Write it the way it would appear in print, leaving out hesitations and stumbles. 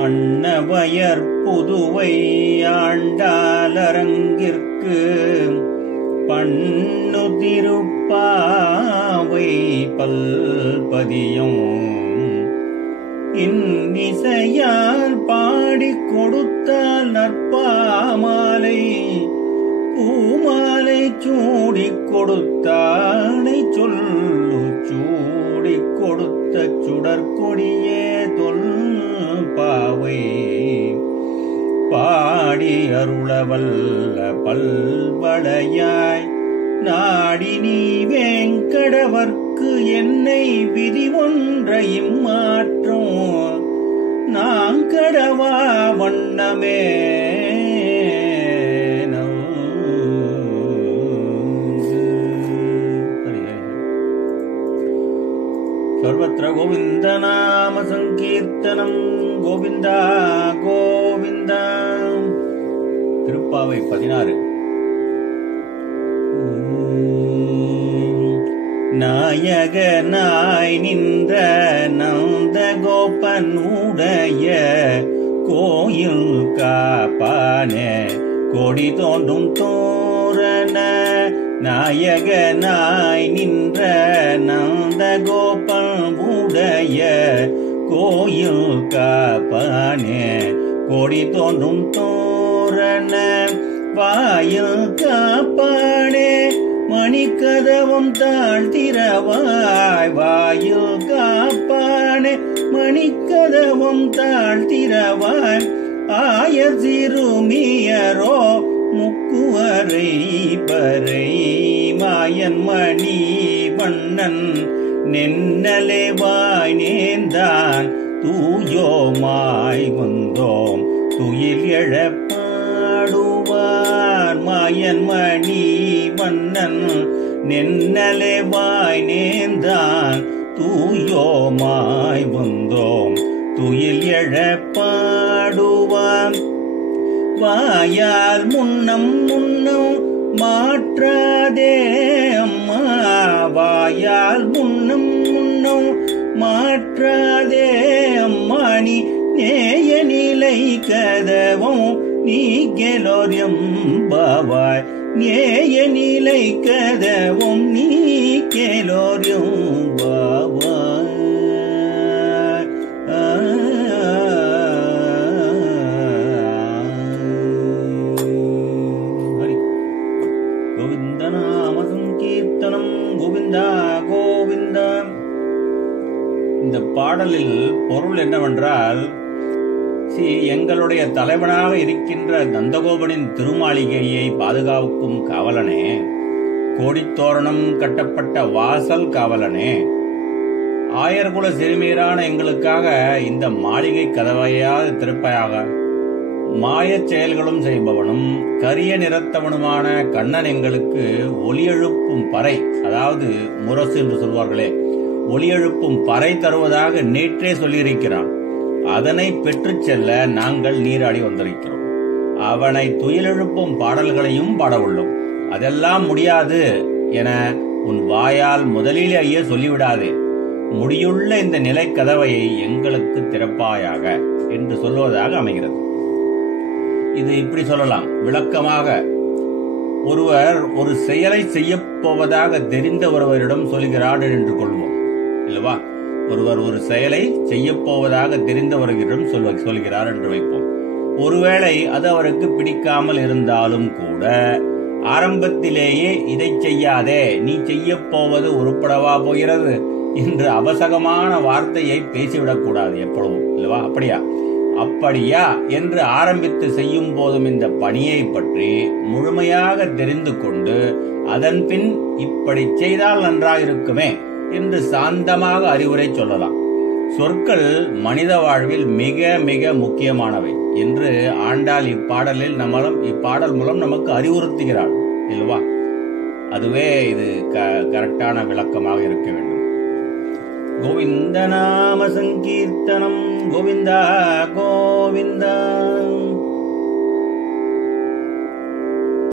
அன்னவயர் புதுவை ஆண்டாலரங்கிற்கு பண்ணு திருப்பாவை பல்பதியும் இன்னிசையால் பாடிக் கொடுத்தால் நற்பாமாலை பூமாலை சூடிக் கொடுத்தானை சொல்லு சூடிக் கொடுத்த சுடற்கொடியே தொல் பாவை பாடி அருளவல்ல பல்வளையாய் நாடி நீ வேங்கடவர்க்கு என்னை விதி ஒன்றையும் மாற்றும் நாங்கடவா வண்ணமே सर्वत्र गोविंद नाम संकीर्तनम गोविंदा गोविंदा திருப்பாவை 16 நாயகனாய் நின்ற நந்தகோபனுடைய கோயில் காப்பானே கொடி தோன்றும் தோரண நாயகனாய் நின்ற நந்தகோபனுடைய கோயில் காப்பானே கொடி தோன்றும் தோரண வாயில் காப்பானே மணிக்கதவம் தாழ்த்திரவாய் வாயில் காப்பானே மணிக்கதவம் தாழ்த்திரவாய் ஆயர் சிறுமியரோ முக்குவரை பறை மாயன் மணி வண்ணன் நென்னலே வாய் நேர்ந்தான் தூயோமாய் வந்தோம் துயில் எழப்பாடுவார் மாயன் மணி வண்ணன் நென்னலே வாய் நேர்ந்தான் தூயோமாய் வந்தோம் துயில் எழப்பாடுவார் வாயால் முன்னம் முன்னம் மாற்றாதே அம்மா வாயால் முன்னம் முன்னம் மாற்றாதே அம்மா நீ நேய நிலை கதவும் நீ கேலோரியம் பாவாய் நேய நிலை கதவும் நீ கேலோரியம் பாவாய் கோவிந்த நாம சங்கீர்த்தனம் கோவிந்தா கோவிந்தா. இந்த பாடலில் பொருள் என்னவென்றால், எங்களுடைய தலைவனாக இருக்கின்ற நந்தகோபனின் திருமாளிகையை பாதுகாக்கும் காவலனே, கோடித்தோரணம் கட்டப்பட்ட வாசல் காவலனே, ஆயர்குல சிறுமீரான எங்களுக்காக இந்த மாளிகை கதவையாவது திறப்பாயாக. மாயச் செயல்களும் செய்பவனும் கரிய நிறத்தவனுமான கண்ணன் எங்களுக்கு ஒளியெழுப்பும் பறை, அதாவது முரசு என்று சொல்வார்களே, ஒளியெழுப்பும் பறை தருவதாக நேற்றே சொல்லியிருக்கிறான். அதனை பெற்றுச் செல்ல நாங்கள் நீராடி வந்திருக்கிறோம். அவனை துயிலெழுப்பும் பாடல்களையும் பாடவுள்ளோம். அதெல்லாம் முடியாது என உன் வாயால் முதலிலேயே சொல்லிவிடாதே. முடியுள்ள இந்த நிலை கதவையை எங்களுக்கு திறப்பாயாக என்று சொல்வதாக அமைகிறது. இது இப்படி சொல்லலாம். விளக்கமாக, ஒருவர் ஒரு செயலை செய்ய போவதாக தெரிந்த ஒருவரிடம் சொல்கிறார் என்று கொள்வோம் இல்லவா? ஒருவர் ஒரு செயலை செய்ய போவதாக தெரிந்தவர்களிடம் சொல்கிறார் என்று வைப்போம். ஒருவேளை அது அவருக்கு பிடிக்காமல் இருந்தாலும் கூட ஆரம்பத்திலேயே இதை செய்யாதே, நீ செய்ய போவது உருப்படவா போகிறது என்று அவசகமான வார்த்தையை பேசிவிடக்கூடாது எப்பொழுதும் இல்லவா? அப்படியா என்று ஆரம்பித்து செய்யும் போதும் இந்த பணியை பற்றி முழுமையாக தெரிந்து கொண்டு அதன் பின் இப்படி செய்தால் நன்றாயிருக்குமே என்று சாந்தமாக அறிவுரை சொல்லலாம். சொற்கள் மனித வாழ்வில் மிக மிக முக்கியமானவை என்று ஆண்டாள் இப்பாடல் மூலம் நமக்கு அறிவுறுத்துகிறாள் இல்லவா? அதுவே இது கரெக்டான விளக்கமாக இருக்க வேண்டும். கோவிந்த நாம சங்கீர்த்தனம் கோவிந்தா கோவிந்தா.